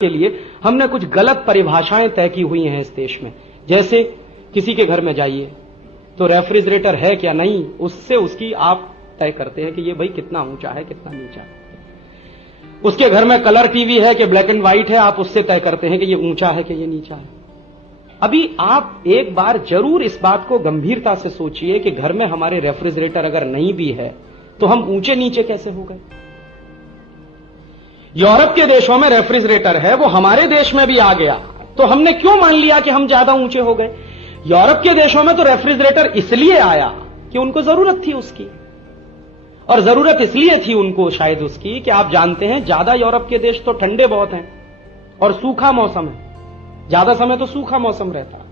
के लिए हमने कुछ गलत परिभाषाएं तय की हुई हैं इस देश में। जैसे किसी के घर में जाइए तो रेफ्रिजरेटर है क्या नहीं, उससे उसकी आप तय करते हैं कि ये भाई कितना ऊंचा है कितना नीचा है। उसके घर में कलर टीवी है कि ब्लैक एंड व्हाइट है, आप उससे तय करते हैं कि ये ऊंचा है कि ये नीचा है। अभी आप एक बार जरूर इस बात को गंभीरता से सोचिए कि घर में हमारे रेफ्रिजरेटर अगर नहीं भी है तो हम ऊंचे नीचे कैसे हो गए। यूरोप के देशों में रेफ्रिजरेटर है, वो हमारे देश में भी आ गया, तो हमने क्यों मान लिया कि हम ज्यादा ऊंचे हो गए। यूरोप के देशों में तो रेफ्रिजरेटर इसलिए आया कि उनको जरूरत थी उसकी, और जरूरत इसलिए थी उनको शायद उसकी कि आप जानते हैं ज्यादा यूरोप के देश तो ठंडे बहुत हैं और सूखा मौसम है, ज्यादा समय तो सूखा मौसम रहता है।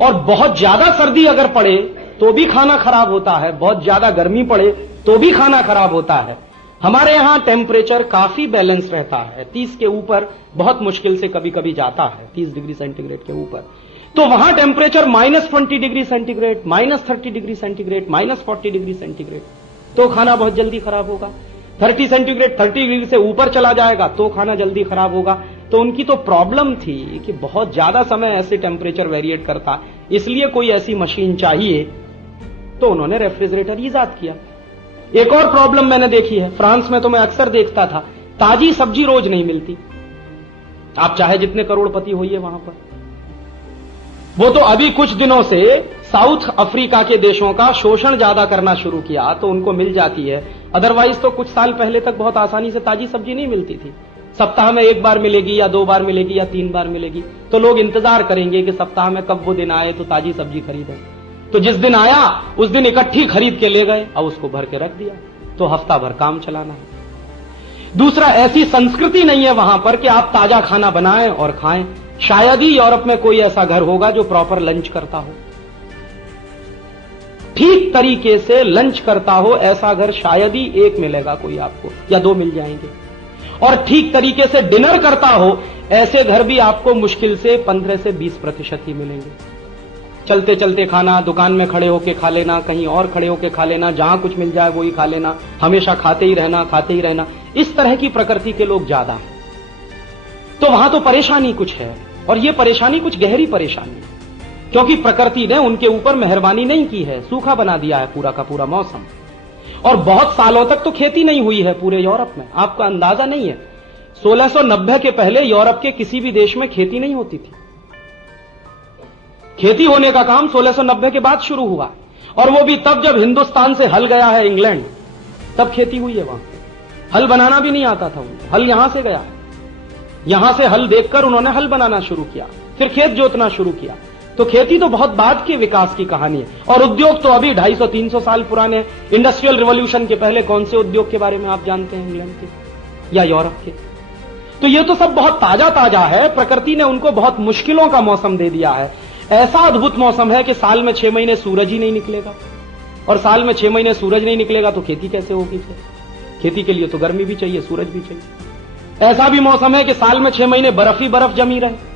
और बहुत ज्यादा सर्दी अगर पड़े तो भी खाना खराब होता है, बहुत ज्यादा गर्मी पड़े तो भी खाना खराब होता है। हमारे यहां टेम्परेचर काफी बैलेंस रहता है, 30 के ऊपर बहुत मुश्किल से कभी कभी जाता है, 30 डिग्री सेंटीग्रेड के ऊपर। तो वहां temperature -20 degree centigrade, -30 degree centigrade, -40 degree centigrade, तो खाना बहुत जल्दी खराब होगा। 30 सेंटीग्रेड 30 डिग्री से ऊपर चला जाएगा तो खाना जल्दी खराब होगा। तो उनकी तो प्रॉब्लम थी कि बहुत ज्यादा समय ऐसे टेम्परेचर वेरिएट करता, इसलिए कोई ऐसी मशीन चाहिए, तो उन्होंने रेफ्रिजरेटर ईजाद किया। एक और प्रॉब्लम मैंने देखी है, फ्रांस में तो मैं अक्सर देखता था, ताजी सब्जी रोज नहीं मिलती। आप चाहे जितने करोड़पति होइए वहां पर, वो तो अभी कुछ दिनों से साउथ अफ्रीका के देशों का शोषण ज्यादा करना शुरू किया तो उनको मिल जाती है, अदरवाइज तो कुछ साल पहले तक बहुत आसानी से ताजी सब्जी नहीं मिलती थी। सप्ताह में 1 बार मिलेगी या 2 बार मिलेगी या 3 बार मिलेगी, तो लोग इंतजार करेंगे कि सप्ताह में कब वो दिन आए तो ताजी सब्जी खरीदें। तो जिस दिन आया उस दिन इकट्ठी खरीद के ले गए और उसको भर के रख दिया, तो हफ्ता भर काम चलाना है। दूसरा, ऐसी संस्कृति नहीं है वहां पर कि आप ताजा खाना बनाएं और खाएं। शायद ही यूरोप में कोई ऐसा घर होगा जो प्रॉपर लंच करता हो, ठीक तरीके से लंच करता हो, ऐसा घर शायद ही एक मिलेगा कोई आपको, या 2 मिल जाएंगे। और ठीक तरीके से डिनर करता हो, ऐसे घर भी आपको मुश्किल से 15 से 20% ही मिलेंगे। चलते चलते खाना, दुकान में खड़े होके खा लेना, कहीं और खड़े होके खा लेना, जहां कुछ मिल जाए वही खा लेना, हमेशा खाते ही रहना, इस तरह की प्रकृति के लोग ज्यादा हैं। तो वहां तो परेशानी कुछ है, और ये परेशानी कुछ गहरी परेशानी है, क्योंकि प्रकृति ने उनके ऊपर मेहरबानी नहीं की है, सूखा बना दिया है पूरा का पूरा मौसम। और बहुत सालों तक तो खेती नहीं हुई है पूरे यूरोप में, आपका अंदाजा नहीं है। 1690 के पहले यूरोप के किसी भी देश में खेती नहीं होती थी। खेती होने का काम 1690 के बाद शुरू हुआ, और वो भी तब जब हिंदुस्तान से हल गया है इंग्लैंड, तब खेती हुई है वहां। हल बनाना भी नहीं आता था उनको, हल यहां से गया, यहां से हल देखकर उन्होंने हल बनाना शुरू किया, फिर खेत जोतना शुरू किया। तो खेती तो बहुत बाद के विकास की कहानी है, और उद्योग तो अभी 250-300 साल पुराने हैं। इंडस्ट्रियल रिवॉल्यूशन के पहले कौन से उद्योग के बारे में आप जानते हैं इंग्लैंड के या यूरोप के? तो ये तो सब बहुत ताजा ताजा है। प्रकृति ने उनको बहुत मुश्किलों का मौसम दे दिया है। ऐसा अद्भुत मौसम है कि साल में 6 महीने सूरज ही नहीं निकलेगा, और साल में 6 महीने सूरज नहीं निकलेगा तो खेती कैसे होगी फिर? खेती के लिए तो गर्मी भी चाहिए, सूरज भी चाहिए। ऐसा भी मौसम है कि साल में 6 महीने बर्फ ही बर्फ जमी रहे।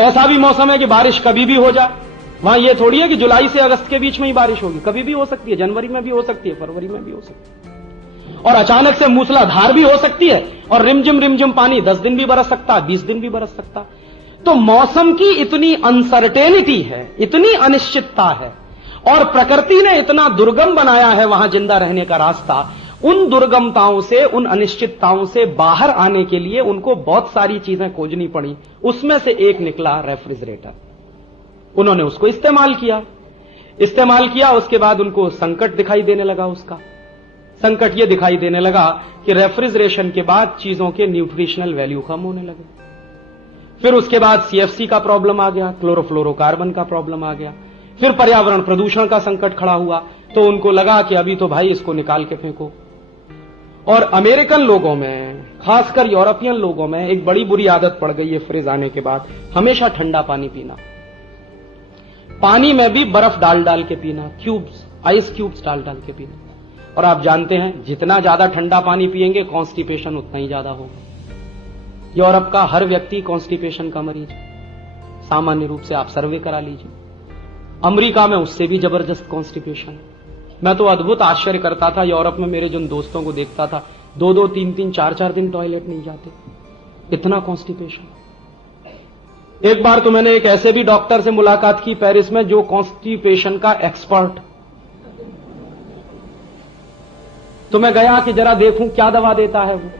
ऐसा भी मौसम है कि बारिश कभी भी हो जाए। वहां यह थोड़ी है कि जुलाई से अगस्त के बीच में ही बारिश होगी, कभी भी हो सकती है, जनवरी में भी हो सकती है, फरवरी में भी हो सकती है, और अचानक से मूसलाधार भी हो सकती है, और रिमझिम पानी 10 दिन भी बरस सकता है, 20 दिन भी बरस सकता है। तो मौसम की इतनी अनसर्टेनिटी है, इतनी अनिश्चितता है, और प्रकृति ने इतना दुर्गम बनाया है वहां जिंदा रहने का रास्ता। उन दुर्गमताओं से, उन अनिश्चितताओं से बाहर आने के लिए उनको बहुत सारी चीजें खोजनी पड़ी। उसमें से एक निकला रेफ्रिजरेटर। उन्होंने उसको इस्तेमाल किया। उसके बाद उनको संकट दिखाई देने लगा। उसका संकट यह दिखाई देने लगा कि रेफ्रिजरेशन के बाद चीजों के न्यूट्रिशनल वैल्यू कम होने लगे। फिर उसके बाद CFC का प्रॉब्लम आ गया, क्लोरोफ्लोरोकार्बन का प्रॉब्लम आ गया। फिर पर्यावरण प्रदूषण का संकट खड़ा हुआ, तो उनको लगा कि अभी तो भाई इसको निकाल के फेंको। और अमेरिकन लोगों में, खासकर यूरोपियन लोगों में एक बड़ी बुरी आदत पड़ गई है फ्रिज आने के बाद, हमेशा ठंडा पानी पीना, पानी में भी बर्फ डाल डाल के पीना, आइस क्यूब्स डाल डाल के पीना। और आप जानते हैं जितना ज्यादा ठंडा पानी पिएंगे कॉन्स्टिपेशन उतना ही ज्यादा होगा। यूरोप का हर व्यक्ति कॉन्स्टिपेशन का मरीज है, सामान्य रूप से आप सर्वे करा लीजिए। अमेरिका में उससे भी जबरदस्त कॉन्स्टिपेशन है। मैं तो अद्भुत आश्चर्य करता था यूरोप में, मेरे जिन दोस्तों को देखता था 2-2, 3-3, 4-4 दिन टॉयलेट नहीं जाते। इतना कॉन्स्टिपेशन। एक बार तो मैंने एक ऐसे भी डॉक्टर से मुलाकात की पेरिस में जो कॉन्स्टिपेशन का एक्सपर्ट। तो मैं गया कि जरा देखूं क्या दवा देता है वो।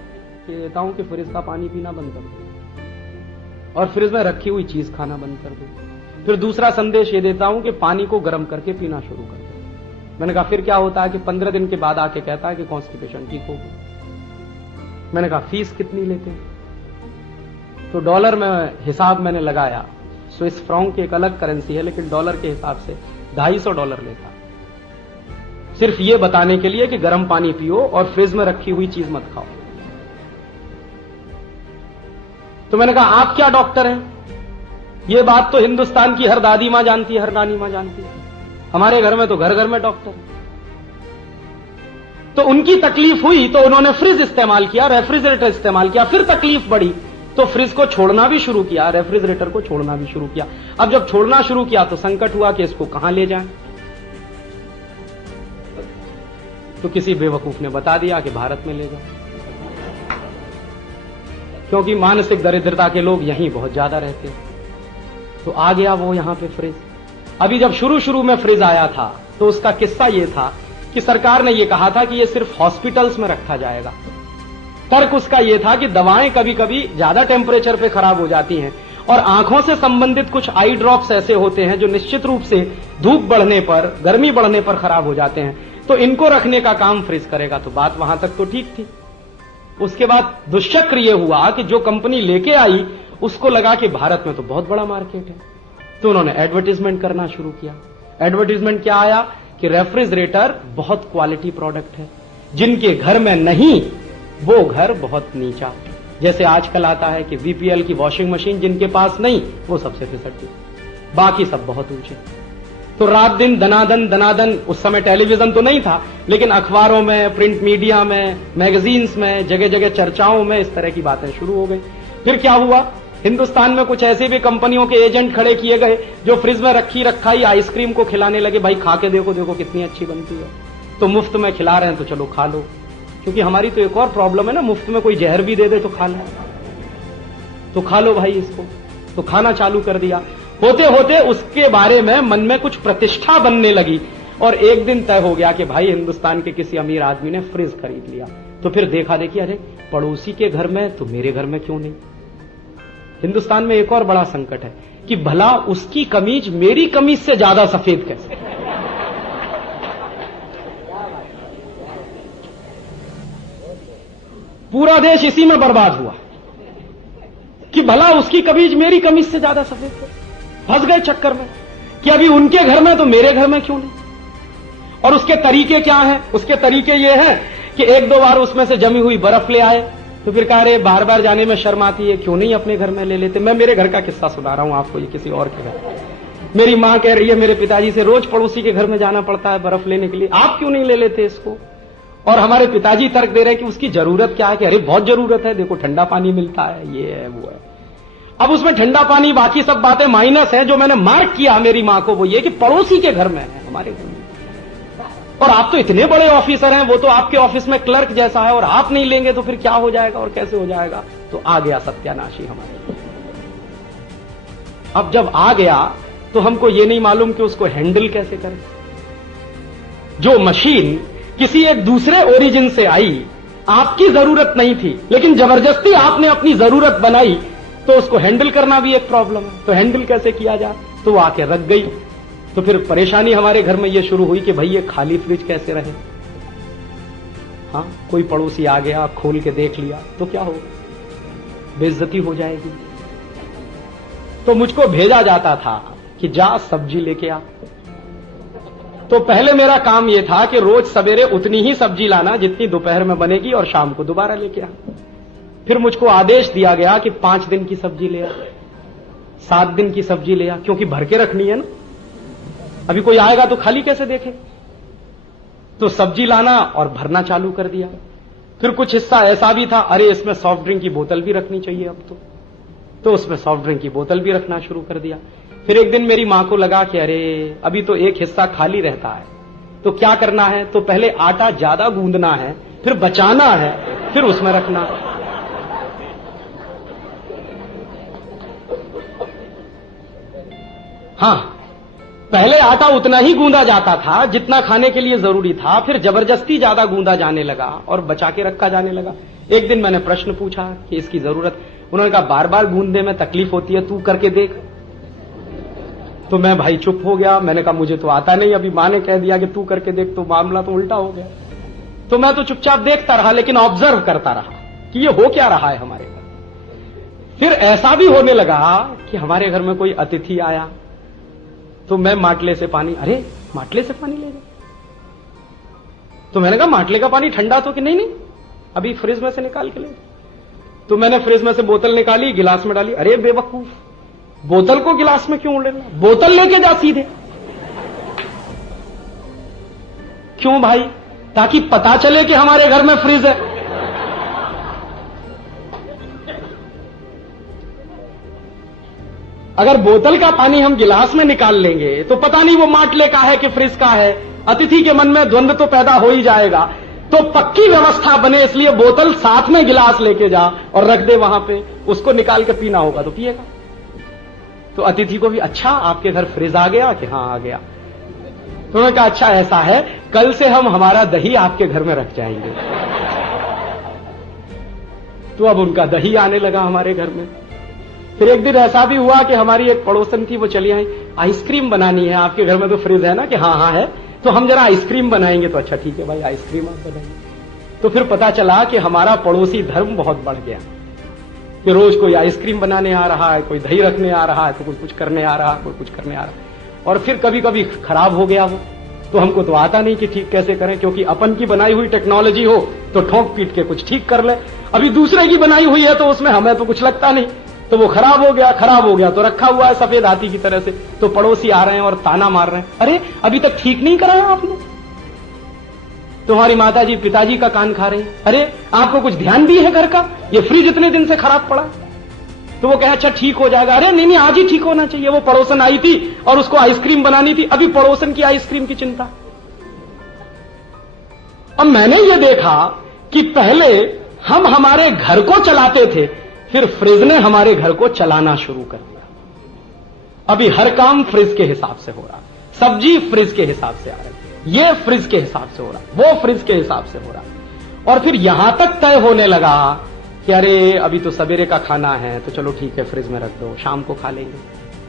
कि देता हूं कि फ्रिज का पानी पीना बंद कर दो और फ्रिज में रखी हुई चीज खाना बंद कर दो। फिर दूसरा संदेश ये देता हूं कि पानी को गर्म करके पीना शुरू कर दो। मैंने कहा फिर क्या होता है कि 15 दिन के बाद आके कहता है कि कॉन्स्टिपेशन ठीक हो गया। मैंने कहा फीस कितनी लेते हैं? तो डॉलर में हिसाब मैंने लगाया। स्विस फ्रांक की एक अलग करेंसी है, लेकिन डॉलर के हिसाब से $250 लेता, सिर्फ ये बताने के लिए कि गर्म पानी पियो और फ्रिज में रखी हुई चीज मत खाओ। तो मैंने कहा आप क्या डॉक्टर हैं? ये बात तो हिंदुस्तान की हर दादी मां जानती है, हर नानी मां जानती है। हमारे घर में तो घर घर में डॉक्टर है। तो उनकी तकलीफ हुई तो उन्होंने फ्रिज इस्तेमाल किया, रेफ्रिजरेटर इस्तेमाल किया। फिर तकलीफ बढ़ी तो फ्रिज को छोड़ना भी शुरू किया, रेफ्रिजरेटर को छोड़ना भी शुरू किया। अब जब छोड़ना शुरू किया तो संकट हुआ कि इसको कहां ले जाएं। तो किसी बेवकूफ ने बता दिया कि भारत में ले जाओ, क्योंकि मानसिक दरिद्रता के लोग यहीं बहुत ज्यादा रहते हैं। तो आ गया वो यहां पे फ्रिज। अभी जब शुरू शुरू में फ्रिज आया था तो उसका किस्सा ये था कि सरकार ने ये कहा था कि ये सिर्फ हॉस्पिटल्स में रखा जाएगा। तर्क उसका यह था कि दवाएं कभी कभी ज्यादा टेम्परेचर पे खराब हो जाती हैं और आंखों से संबंधित कुछ आई ड्रॉप्स ऐसे होते हैं जो निश्चित रूप से धूप बढ़ने पर, गर्मी बढ़ने पर खराब हो जाते हैं, तो इनको रखने का काम फ्रिज करेगा। तो बात वहां तक तो ठीक थी। उसके बाद दुष्चक्र यह हुआ कि जो कंपनी लेके आई उसको लगा कि भारत में तो बहुत बड़ा मार्केट है, तो उन्होंने एडवर्टीजमेंट करना शुरू किया। एडवर्टीजमेंट क्या आया कि रेफ्रिजरेटर बहुत क्वालिटी प्रोडक्ट है, जिनके घर में नहीं वो घर बहुत नीचा। जैसे आजकल आता है कि वीपीएल की वॉशिंग मशीन जिनके पास नहीं वो सबसे फिसलती, बाकी सब बहुत ऊंचे। तो रात दिन दनादन दनादन, उस समय टेलीविजन तो नहीं था, लेकिन अखबारों में, प्रिंट मीडिया में, मैगजीन्स में, जगह जगह चर्चाओं में इस तरह की बातें शुरू हो गई। फिर क्या हुआ, हिंदुस्तान में कुछ ऐसी भी कंपनियों के एजेंट खड़े किए गए जो फ्रिज में रखी रखाई आइसक्रीम को खिलाने लगे। भाई खा के देखो, देखो कितनी अच्छी बनती है। तो मुफ्त में खिला रहे हैं तो चलो खा लो, क्योंकि हमारी तो एक और प्रॉब्लम है ना, मुफ्त में कोई जहर भी दे दे तो खा लो, तो खा लो भाई इसको। तो खाना चालू कर दिया। होते होते उसके बारे में मन में कुछ प्रतिष्ठा बनने लगी और एक दिन तय हो गया कि भाई हिंदुस्तान के किसी अमीर आदमी ने फ्रिज खरीद लिया। तो फिर देखा देखी, अरे पड़ोसी के घर में तो मेरे घर में क्यों नहीं। हिंदुस्तान में एक और बड़ा संकट है कि भला उसकी कमीज मेरी कमीज से ज्यादा सफेद कैसे। पूरा देश इसी में बर्बाद हुआ कि भला उसकी कमीज मेरी कमीज से ज्यादा सफेद है। फंस गए चक्कर में कि अभी उनके घर में तो मेरे घर में क्यों नहीं। और उसके तरीके क्या हैं? उसके तरीके ये हैं कि एक दो बार उसमें से जमी हुई बर्फ ले आए तो फिर कह रहे बार बार जाने में शर्म आती है, क्यों नहीं अपने घर में ले लेते। मैं मेरे घर का किस्सा सुना रहा हूं आपको, ये किसी और के घर। मेरी मां कह रही है मेरे पिताजी से रोज पड़ोसी के घर में जाना पड़ता है बर्फ लेने के लिए, आप क्यों नहीं ले लेते इसको। और हमारे पिताजी तर्क दे रहे हैं कि उसकी जरूरत क्या है, कि अरे बहुत जरूरत है, देखो ठंडा पानी मिलता है, ये है वो है। अब उसमें ठंडा पानी बाकी सब बातें माइनस है। जो मैंने मार्क किया मेरी मां को वो ये कि पड़ोसी के घर में है, हमारे घर में। और आप तो इतने बड़े ऑफिसर हैं, वो तो आपके ऑफिस में क्लर्क जैसा है, और आप नहीं लेंगे तो फिर क्या हो जाएगा और कैसे हो जाएगा। तो आ गया सत्यानाशी हमारे। अब जब आ गया तो हमको ये नहीं मालूम कि उसको हैंडल कैसे करें। जो मशीन किसी एक दूसरे ओरिजिन से आई, आपकी जरूरत नहीं थी, लेकिन जबरदस्ती आपने अपनी जरूरत बनाई, तो उसको हैंडल करना भी एक प्रॉब्लम है। तो हैंडल कैसे किया जाए, तो वो आके रख गई। तो फिर परेशानी हमारे घर में ये शुरू हुई कि भाई ये खाली फ्रिज कैसे रहे। हाँ, कोई पड़ोसी आ गया, खोल के देख लिया तो क्या होगा, बेइज्जती हो जाएगी। तो मुझको भेजा जाता था कि जा सब्जी लेके आ। तो पहले मेरा काम यह था कि रोज सवेरे उतनी ही सब्जी लाना जितनी दोपहर में बनेगी और शाम को दोबारा लेके आ। फिर मुझको आदेश दिया गया कि 5 दिन की सब्जी ले आ, 7 दिन की सब्जी ले आ, क्योंकि भर के रखनी है ना, अभी कोई आएगा तो खाली कैसे देखे। तो सब्जी लाना और भरना चालू कर दिया। फिर कुछ हिस्सा ऐसा भी था, अरे इसमें सॉफ्ट ड्रिंक की बोतल भी रखनी चाहिए अब तो उसमें सॉफ्ट ड्रिंक की बोतल भी रखना शुरू कर दिया। फिर एक दिन मेरी मां को लगा कि अरे अभी तो एक हिस्सा खाली रहता है, तो क्या करना है, तो पहले आटा ज्यादा गूंदना है, फिर बचाना है, फिर उसमें रखना है। हां, पहले आटा उतना ही गूंदा जाता था जितना खाने के लिए जरूरी था, फिर जबरदस्ती ज्यादा गूंदा जाने लगा और बचा के रखा जाने लगा। एक दिन मैंने प्रश्न पूछा कि इसकी जरूरत, उन्होंने कहा बार बार गूंदने में तकलीफ होती है, तू करके देख। तो मैं भाई चुप हो गया। मैंने कहा मुझे तो आता नहीं, अभी मां ने कह दिया कि तू करके देख, तो मामला तो उल्टा हो गया। तो मैं तो चुपचाप देखता रहा, लेकिन ऑब्जर्व करता रहा कि ये हो क्या रहा है हमारे घर। फिर ऐसा भी होने लगा कि हमारे घर में कोई अतिथि आया तो मैं माटले से पानी, अरे माटले से पानी ले जा। तो मैंने कहा माटले का पानी ठंडा तो कि नहीं, अभी फ्रिज में से निकाल के ले। तो मैंने फ्रिज में से बोतल निकाली, गिलास में डाली। अरे बेवकूफ, बोतल को गिलास में क्यों लेना, बोतल लेके जा सीधे। क्यों भाई? ताकि पता चले कि हमारे घर में फ्रिज है। अगर बोतल का पानी हम गिलास में निकाल लेंगे तो पता नहीं वो माटले का है कि फ्रिज का है, अतिथि के मन में द्वंद्व तो पैदा हो ही जाएगा। तो पक्की व्यवस्था बने, इसलिए बोतल साथ में गिलास लेके जा और रख दे वहां पे, उसको निकाल के पीना होगा तो पिएगा। तो अतिथि को भी, अच्छा आपके घर फ्रिज आ गया कि हाँ आ गया। तो उन्होंने कहा अच्छा ऐसा है, कल से हम हमारा दही आपके घर में रख जाएंगे। तो अब उनका दही आने लगा हमारे घर में। फिर एक दिन ऐसा भी हुआ कि हमारी एक पड़ोसन थी, वो चली आई, आइसक्रीम बनानी है, आपके घर में तो फ्रिज है ना, कि हाँ हाँ है, तो हम जरा आइसक्रीम बनाएंगे। तो अच्छा ठीक है भाई, आइसक्रीम आप बनाएंगे। तो फिर पता चला कि हमारा पड़ोसी धर्म बहुत बढ़ गया कि रोज कोई आइसक्रीम बनाने आ रहा है, कोई दही रखने आ रहा है, तो कोई कुछ करने आ रहा है, कोई कुछ करने आ रहा है। और फिर कभी कभी खराब हो गया वो, तो हमको तो आता नहीं कि ठीक कैसे करें, क्योंकि अपन की बनाई हुई टेक्नोलॉजी हो तो ठोक पीट के कुछ ठीक कर ले, अभी दूसरे की बनाई हुई है तो उसमें हमें तो कुछ लगता नहीं। तो वो खराब हो गया तो रखा हुआ है सफेद हाथी की तरह से। तो पड़ोसी आ रहे हैं और ताना मार रहे हैं, अरे अभी तक ठीक नहीं कराया आपने। तुम्हारी माताजी पिताजी का कान खा रही है, अरे आपको कुछ ध्यान भी है घर का, ये फ्रिज इतने दिन से खराब पड़ा। तो वो कहे अच्छा ठीक हो जाएगा। अरे नहीं आज ही ठीक होना चाहिए। वो पड़ोसन आई थी और उसको आइसक्रीम बनानी थी, अभी पड़ोसन की आइसक्रीम की चिंता। अब मैंने ये देखा कि पहले हम हमारे घर को चलाते थे, फिर फ्रिज ने हमारे घर को चलाना शुरू कर दिया। अभी हर काम फ्रिज के हिसाब से हो रहा, सब्जी फ्रिज के हिसाब से आ रही, ये फ्रिज के हिसाब से हो रहा, वो फ्रिज के हिसाब से हो रहा। और फिर यहां तक तय होने लगा कि अरे अभी तो सवेरे का खाना है तो चलो ठीक है फ्रिज में रख दो, शाम को खा लेंगे।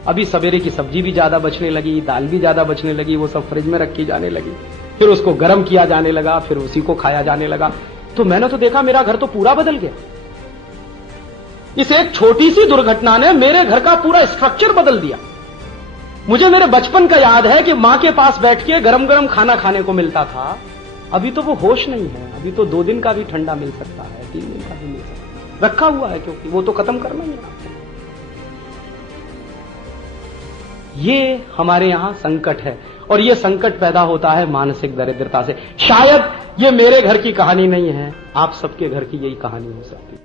अभी सवेरे की सब्जी भी ज्यादा बचने लगी, दाल भी ज्यादा बचने लगी, वो सब फ्रिज में रखी जाने लगी, फिर उसको गर्म किया जाने लगा, फिर उसी को खाया जाने लगा। तो मैंने तो देखा मेरा घर तो पूरा बदल गया। इस एक छोटी सी दुर्घटना ने मेरे घर का पूरा स्ट्रक्चर बदल दिया। मुझे मेरे बचपन का याद है कि मां के पास बैठ के गरम गरम खाना खाने को मिलता था। अभी तो वो होश नहीं है, अभी तो 2 दिन का भी ठंडा मिल सकता है, 3 दिन का भी मिल सकता है, रखा हुआ है, क्योंकि वो तो खत्म करना ही है। ये हमारे यहां संकट है, और ये संकट पैदा होता है मानसिक दरिद्रता से। शायद ये मेरे घर की कहानी नहीं है, आप सबके घर की यही कहानी हो सकती है।